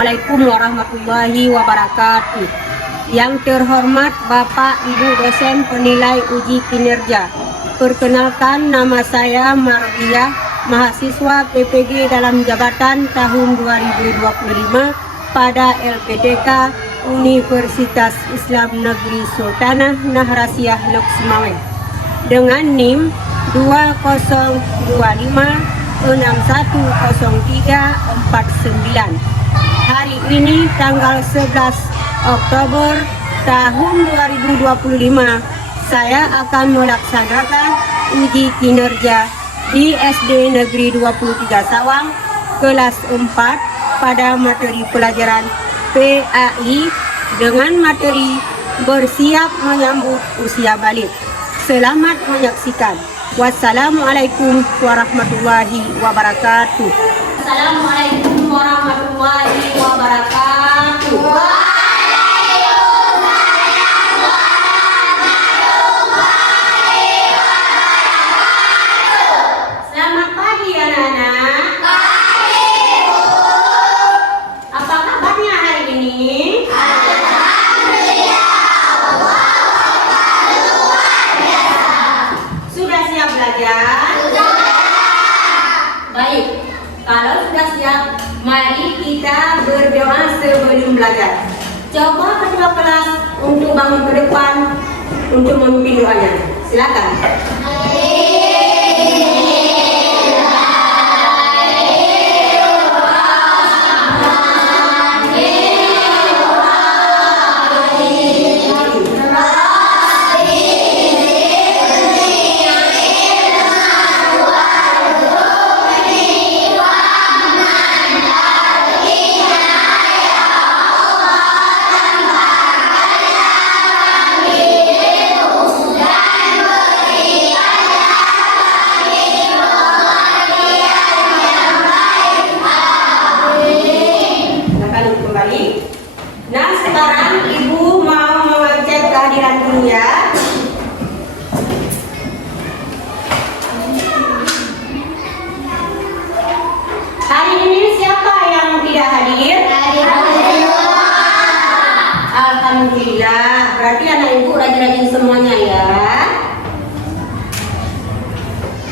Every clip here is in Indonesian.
Assalamualaikum warahmatullahi wabarakatuh. Yang terhormat Bapak Ibu dosen penilai uji kinerja. Perkenalkan, nama saya Marwiyah, mahasiswa PPG dalam jabatan tahun 2025 pada LPDK Universitas Islam Negeri Sultanah Nahrasiyah Loksmawe dengan NIM 2065610349. Hari ini tanggal 11 Oktober tahun 2025, saya akan melaksanakan uji kinerja di SD Negeri 23 Sawang kelas 4 pada materi pelajaran PAI dengan materi bersiap menyambut usia balik. Selamat menyaksikan. Wassalamualaikum warahmatullahi wabarakatuh. Assalamualaikum warahmatullahi wabarakatuh. Selamat pagi anak-anak. Pagi, Bu. Apa kabarnya hari ini? Alhamdulillah, luar biasa. Sudah siap belajar? Sudah. Baik. Kalau sudah siap, mari kita berdoa sebelum belajar. Coba kedua kelas untuk bangun ke depan untuk memimpin doanya. Silakan. Nah, sekarang Ibu mau mengecek kehadiran guru ya. Hari ini siapa yang tidak hadir? Alhamdulillah. Berarti anak Ibu rajin-rajin semuanya ya.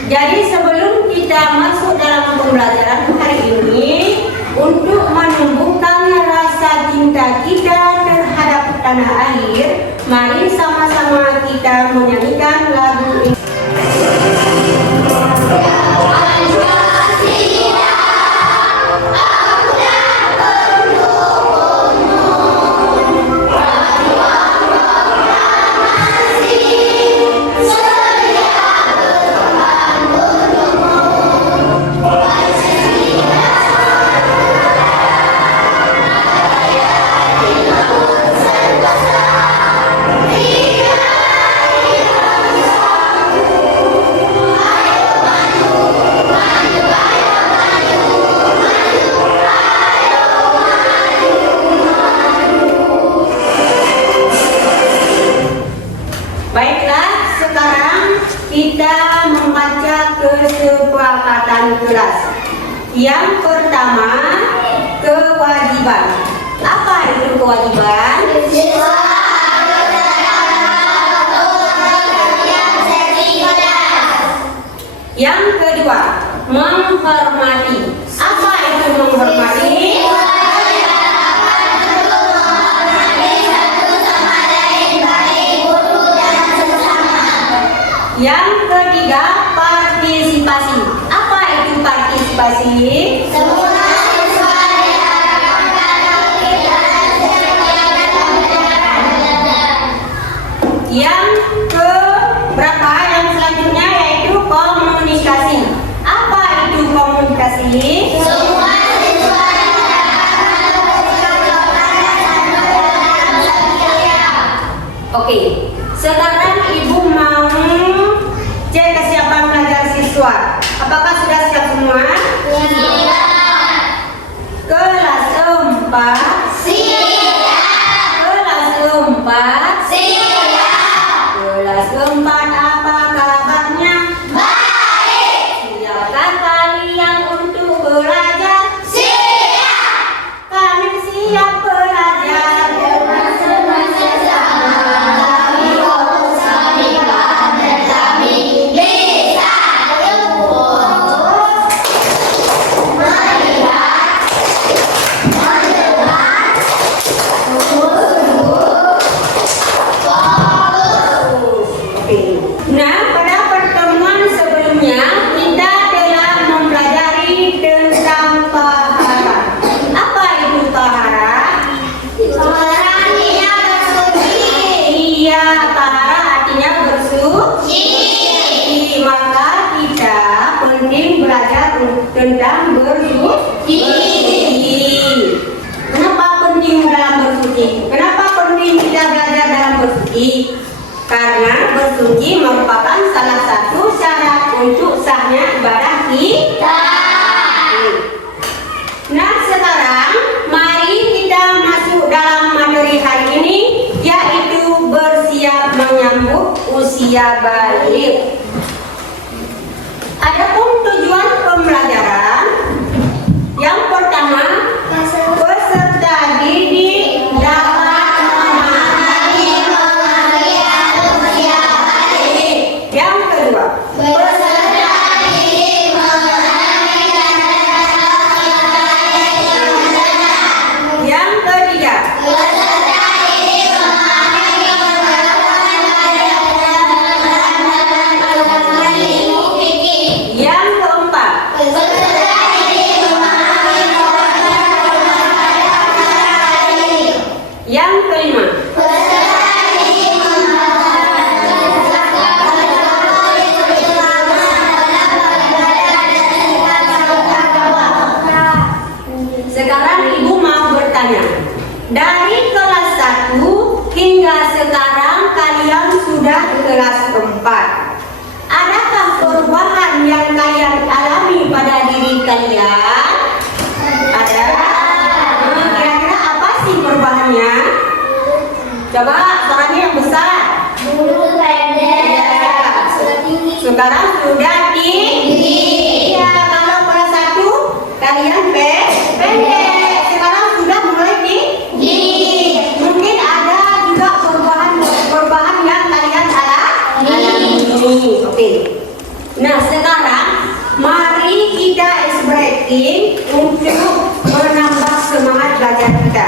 Jadi sebelum kita masuk dalam pembelajaran hari ini, untuk menumbuhkan rasa cinta kita terhadap tanah air, mari sama-sama kita menyanyikan lagu ini. Baiklah, sekarang kita membaca kesepakatan kelas. Yang pertama, kewajiban. Apa itu kewajiban? Yang kedua, menghormati. Apa itu menghormati? Yang ketiga, partisipasi. Apa itu partisipasi? Semua siswa diharapkan dalam kegiatan setiap belajar. Yang ke berapa? Yang selanjutnya yaitu komunikasi. Apa itu komunikasi? Semua siswa diharapkan Oke, sekarang Ibu mau cek kesiapan belajar siswa. Apakah sudah siap semua? Iya. Kelas 4 siap. Kelas 4 siap. Kelas 4 apa kabarnya? Baik. Siapkah kalian untuk belajar? Siap. Kami bersuci. Karena bersuci merupakan salah satu syarat untuk sahnya ibadah kita. Nah, sekarang mari kita masuk dalam materi hari ini, yaitu bersiap menyambut usia balik. Adapun tujuan pembelajaran yang pertama, peserta didik dapat memahami pengertian usia balik. Yang kedua, peserta didik memahami dan yang ketiga, peserta didik memahami yang keempat, peserta didik memahami yang kelima, peserta didik Sekarang Ibu mau bertanya, dari kelas 1 hingga sekarang kalian sudah kelas 4. Adakah perubahan yang kalian alami pada diri kalian? Ada? Kira-kira apa sih perubahannya? Coba suaranya yang besar. Dulu pendek, Sekarang sudah tinggi. Iya, kalau kelas 1 kalian pendek. Sekarang sudah mulai tinggi. Mungkin ada juga perubahan yang kalian alami. Oke. Nah, sekarang mari kita ice breaking untuk menambah semangat belajar kita.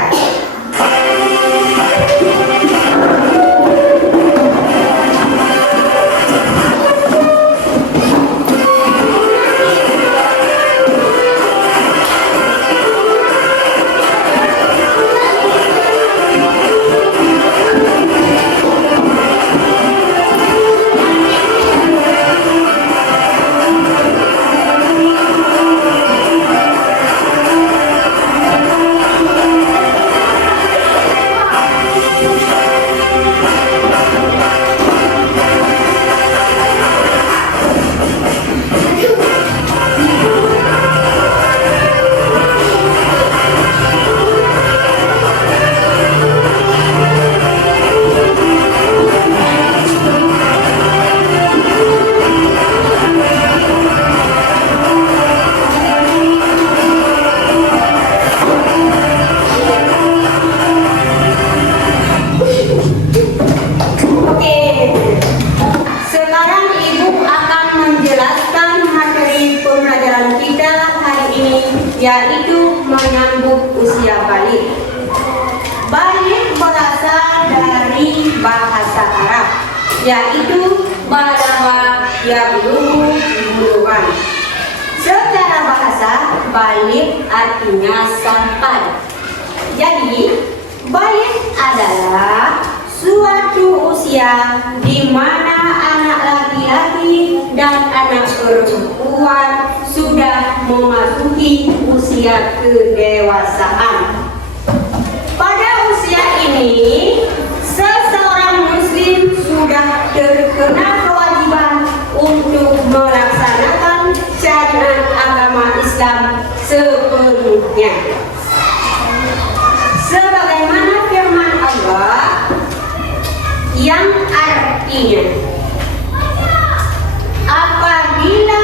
Oke, sekarang Ibu akan menjelaskan materi pembelajaran kita hari ini, yaitu menyambut usia balik. Balik berasal dari bahasa Arab, yaitu balawa yablughu bulugan. Secara bahasa, balik artinya sampai. Jadi, balik adalah suatu usia di mana anak laki-laki dan anak perempuan sudah memasuki usia kedewasaan. Pada usia ini, seseorang muslim sudah terkena kewajiban untuk melaksanakan syariat agama Islam sepenuhnya. Sebagaimana firman Allah yang artinya, apabila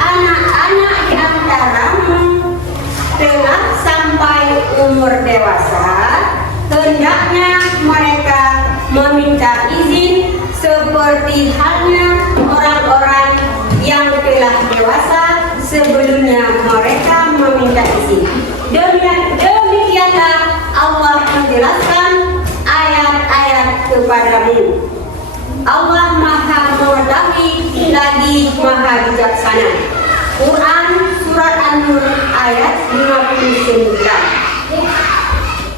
anak-anak di antaramu telah sampai umur dewasa, hendaknya mereka meminta izin seperti halnya orang-orang yang telah dewasa sebelumnya mereka meminta izin. Demikianlah Allah menjelaskan ayat-ayat kepadamu. Allah Maha Mengetahui lagi Maha Bijaksana. Quran Surat An-Nur ayat 59.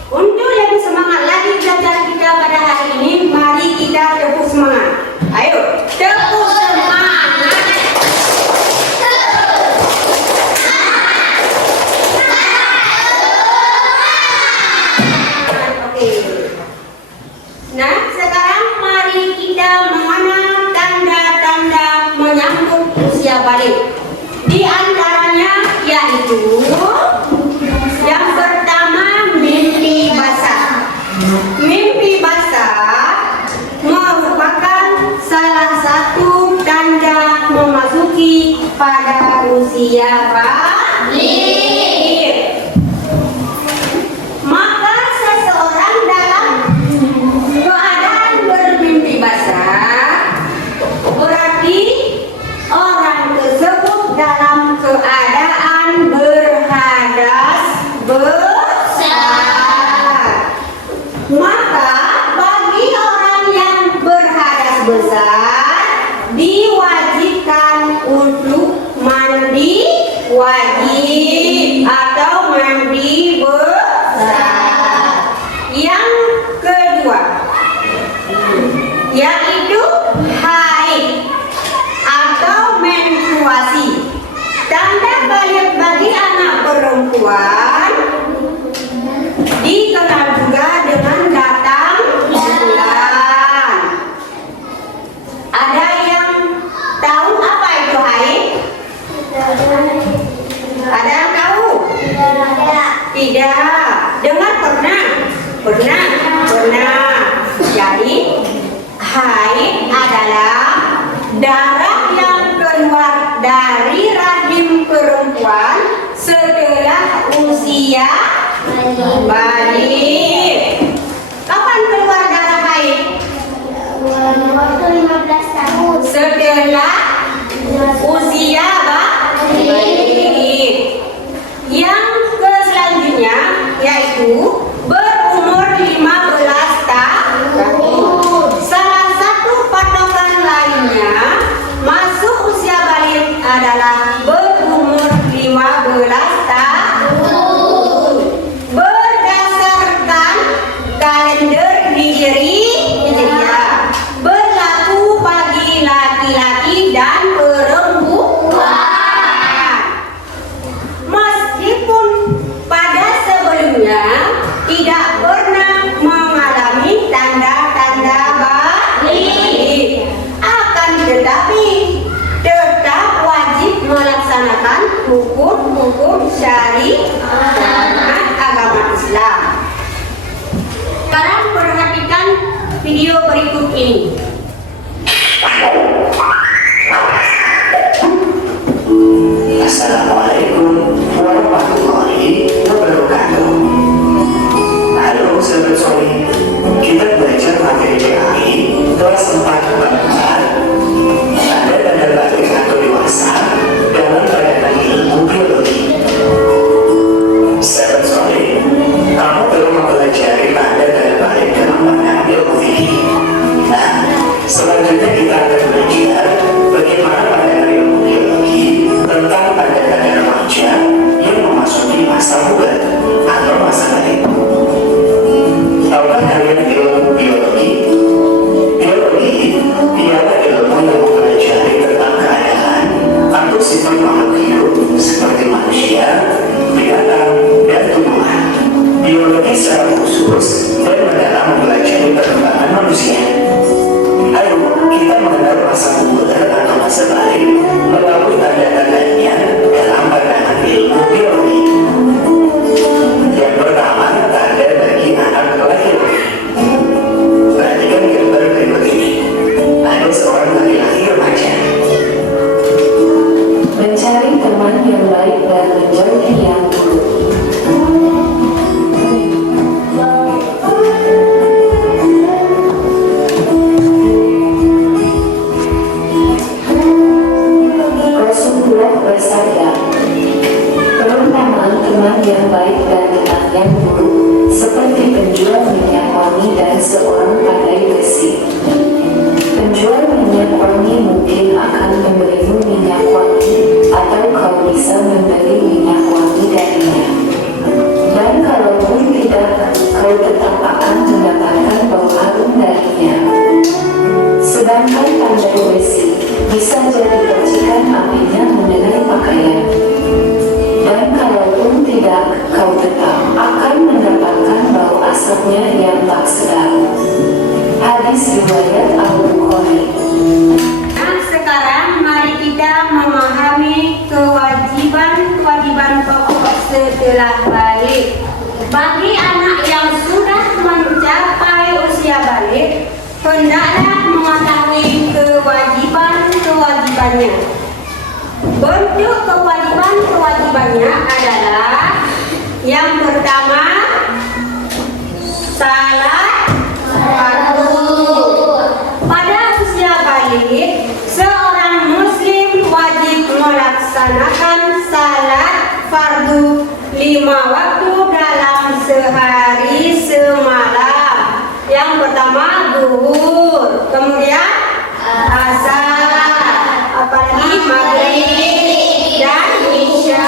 Untuk lebih semangat lagi belajar kita pada hari ini, mari kita tepuk semangat. Ayo, tepuk semangat. Oke. Nah, sekarang Dengar pernah? Jadi haid adalah darah yang keluar dari rahim perempuan setelah usia balik. Kapan keluar darah haid? Waktu 15 tahun. Setelah usia balik. Yang selanjutnya yaitu berumur 15 tahun. Salah satu patokan lainnya masuk usia balik adalah berumur 15 tahun. Berdasarkan kalender Hijriah berlaku bagi laki-laki dan perempuan. Meskipun pada sebelumnya tidak pernah mengalami tanda-tanda balik, akan tetapi tetap wajib melaksanakan hukum-hukum syariat agama Islam. Sekarang perhatikan video berikut ini. Assalamualaikum warahmatullahi wabarakatuh. Halo sahabat Soli, kita belajar materi PAI kelas 4 bab 4 tanda-tanda balik atau dewasa dalam pelajaran ilmu biologi. Sahabat Soli, kamu perlu mempelajari tanda-tanda balik dalam pandangan ilmu fikih. Nah, selanjutnya kita akan belajar bagaimana pandangan ilmu biologi tentang tanda-tanda remaja yang memasuki masa muda atau masa balik. Tahukah kalian ilmu biologi? Biologi ialah ilmu yang mempelajari tentang keadaan atau sifat makhluk hidup seperti manusia, binatang, dan tumbuhan. Biologi secara khusus dan mendalam mempelajari perkembangan manusia. Ayo kita mengenal masa muda atau masa balik melalui tanda-tandanya dalam pandangan ilmu biologi. Yang pertama, tanda bagi anak laki-laki. Perhatikan gambar berikut ini. Ada seorang laki-laki remaja mencari teman yang baik dan menjauhi yang buruk. Rasulullah bersabda, perumpamaan teman yang baik dan teman yang buruk seperti penjual minyak wangi dan seorang pandai besi. Penjual minyak wangi mungkin akan memberimu minyak wangi atau kau bisa membeli minyak wangi darinya. Dan kalaupun tidak, kau tetap akan mendapatkan bau harum darinya. Sedangkan pandai besi bisa jadi percikan apinya mengenai pakaian. Dan kalaupun tidak, kau tetap akan mendapatkan bau asapnya yang tak sedap. Hadis riwayat Al-Bukhari. Nah, sekarang mari kita memahami kewajiban pokok setelah balik. Bagi anak yang sudah mencapai usia balik, hendaklah mengetahui kewajibannya. Bentuk kewajibannya adalah yang pertama, salat fardu. Pada usia balik, seorang muslim wajib melaksanakan salat fardu 5 waktu dalam sehari semalam. Yang pertama zuhur, kemudian asar, apalagi maghrib dan isya.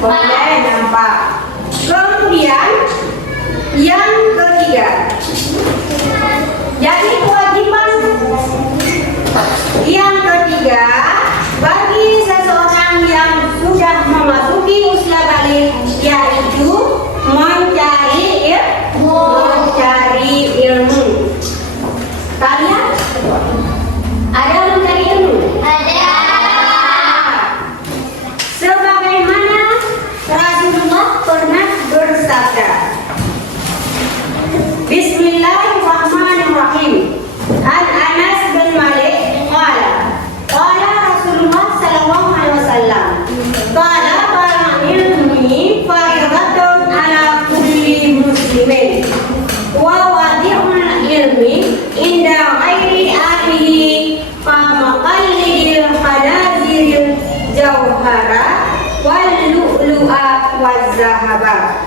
Boleh nampak. Kemudian yang ketiga, jadi kewajiban yang ketiga bagi seseorang yang sudah memasuki usia balik yaitu mencari ilmu. Kalian ada mencari ilmu? Ada. Sebagaimana Rasulullah pernah bersabda, Bismillahirrahmanirrahim. An Anas bin Malik qala Rasulullah sallallahu alaihi wasallam qala ilmi faridatun ala kulli muslimin wa wadi'ul ilmi inda ghairi ahlihi fa maqallidil hanaziril jauhara wal lu'lu'a waz zahaba,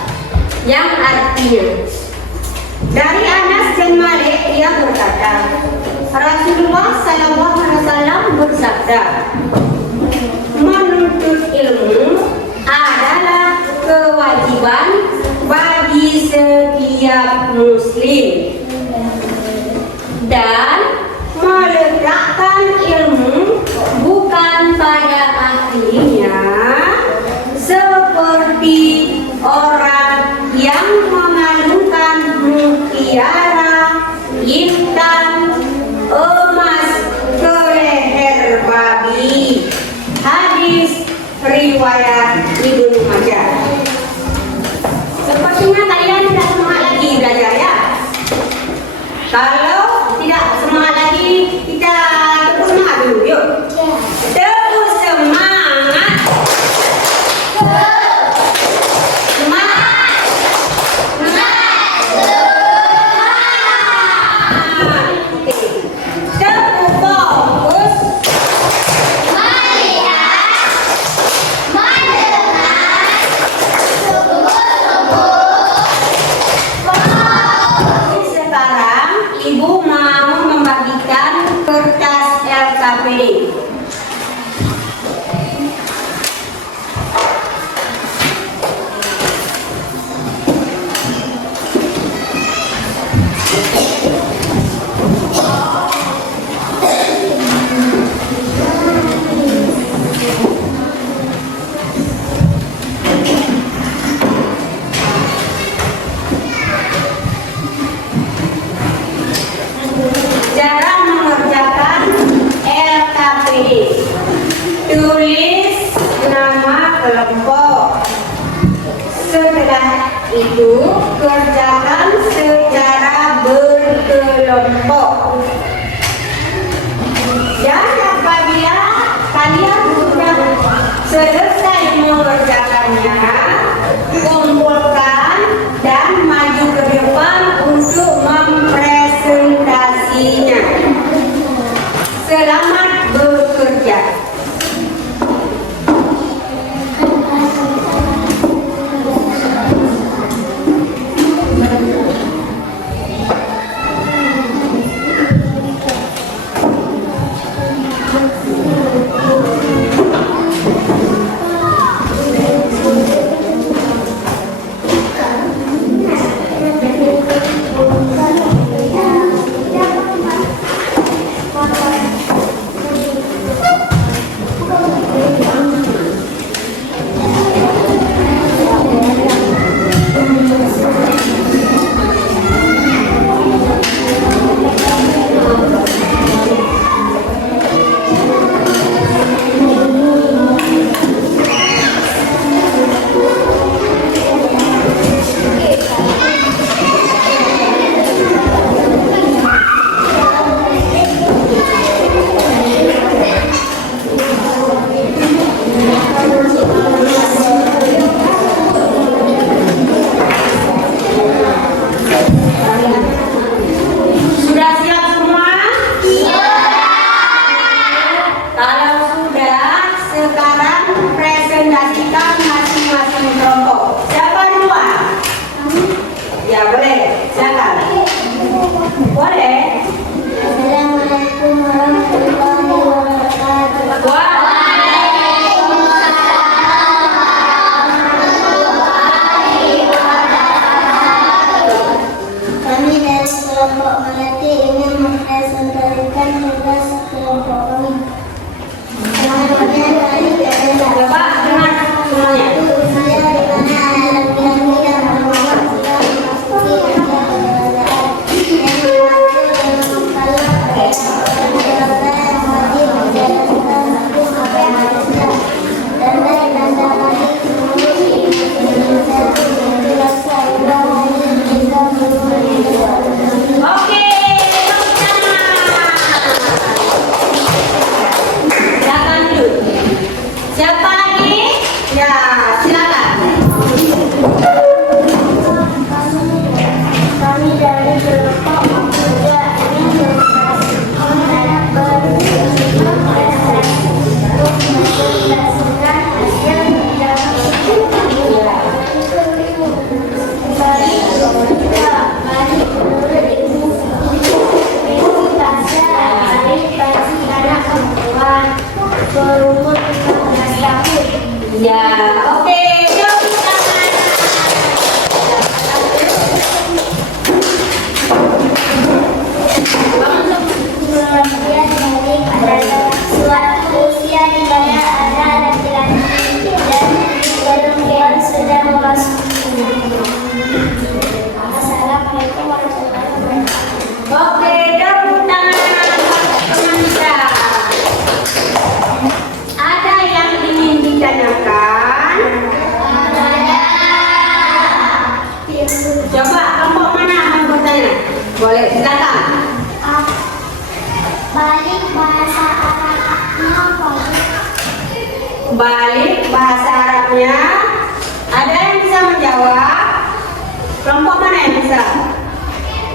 yang artinya dari Anas bin Malik ia berkata, Rasulullah sallallahu alaihi wasallam bersabda, menuntut ilmu adalah kewajiban bagi setiap muslim dan meletakkan ilmu bukan pada ahlinya seperti orang yang mengalungkan mutiara, intan, emas ke leher babi. Hadis riwayat Ibnu Majah. Sepertinya kalian tidak semangat lagi belajar ya. Kalau tidak semangat lagi, kita tepuk semangat dulu yuk. Tepuk semangat. Ibu mau membagikan kertas LKPD. Cara mengerjakan LKPD. Tulis nama kelompok. Setelah itu kerjakan secara berkelompok. Dan apabila kalian sudah selesai mengerjakannya, kumpulkan dan maju ke depan untuk mempresentasinya. Selamat bekerja.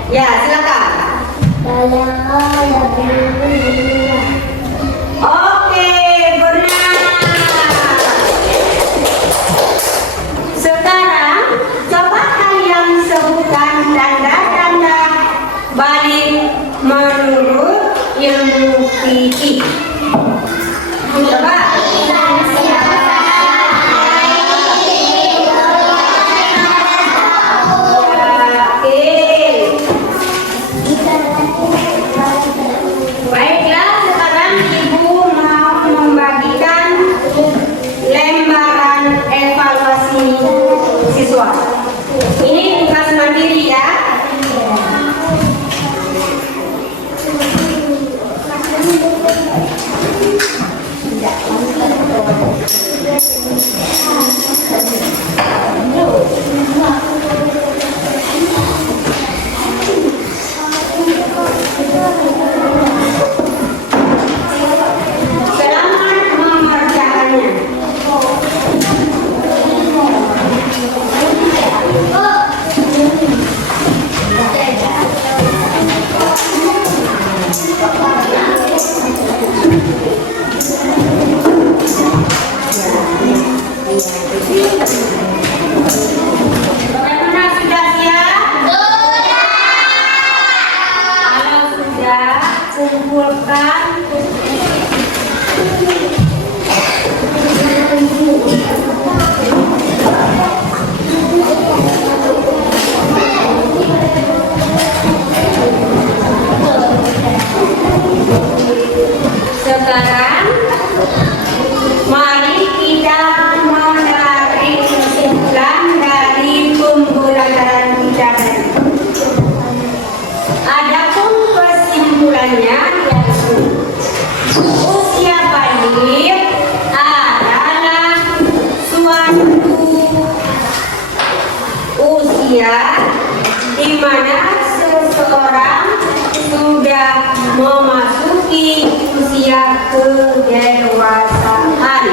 Ya, silakan. Oke, benar. Sekarang coba kalian sebutkan tanda-tanda balik menurut ilmu fikih. Coba. Baiklah, sekarang Ibu mau membagikan lembaran evaluasi siswa. Ini tugas mandiri ya. Selamat mengerjakannya. Bagaimana, sudah siap? Kalau sudah, kumpulkan sekarang. Mari kita menarik kesimpulan dari pembelajaran kita. Adapun kesimpulannya yaitu usia balik adalah suatu usia di mana seseorang sudah memasuki usia kedewasaan.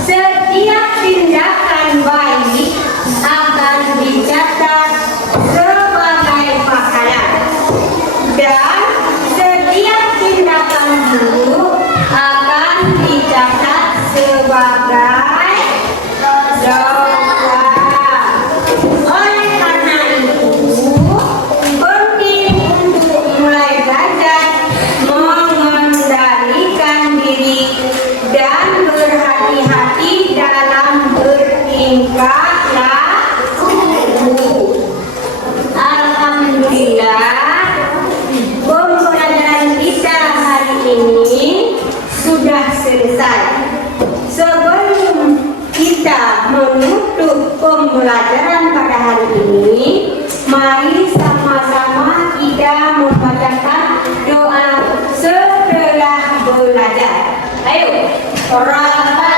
Setiap tindakan baik akan dicatat sebagai pahala dan setiap tindakan buruk akan dicatat sebagai dosa. Oleh karena itu, penting untuk mulai belajar mengendalikan diri dan berhati-hati dalam bertingkah laku. Alhamdulillah, pembelajaran kita hari ini sudah selesai. Sebelum kita menutup pembelajaran pada hari ini, mari sama-sama kita membacakan doa setelah belajar. Ayo, warahmatullahi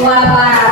wabarakatuh.